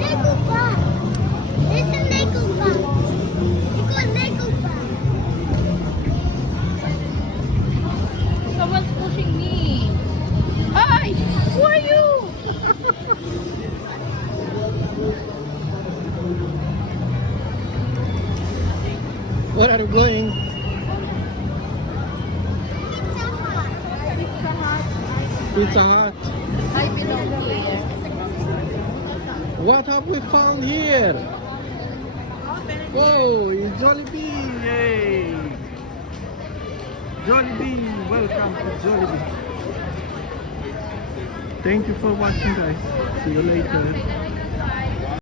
Lego bar. There's a Lego bar. You got Lego bar. Someone's pushing me. Hi! Who are you? Where are you going? Pizza Hut. Pizza Hut. I belong here. What have we found here? Oh, it's Jollibee! Yay! Jollibee! Welcome to Jollibee. Thank you for watching, guys. See you later.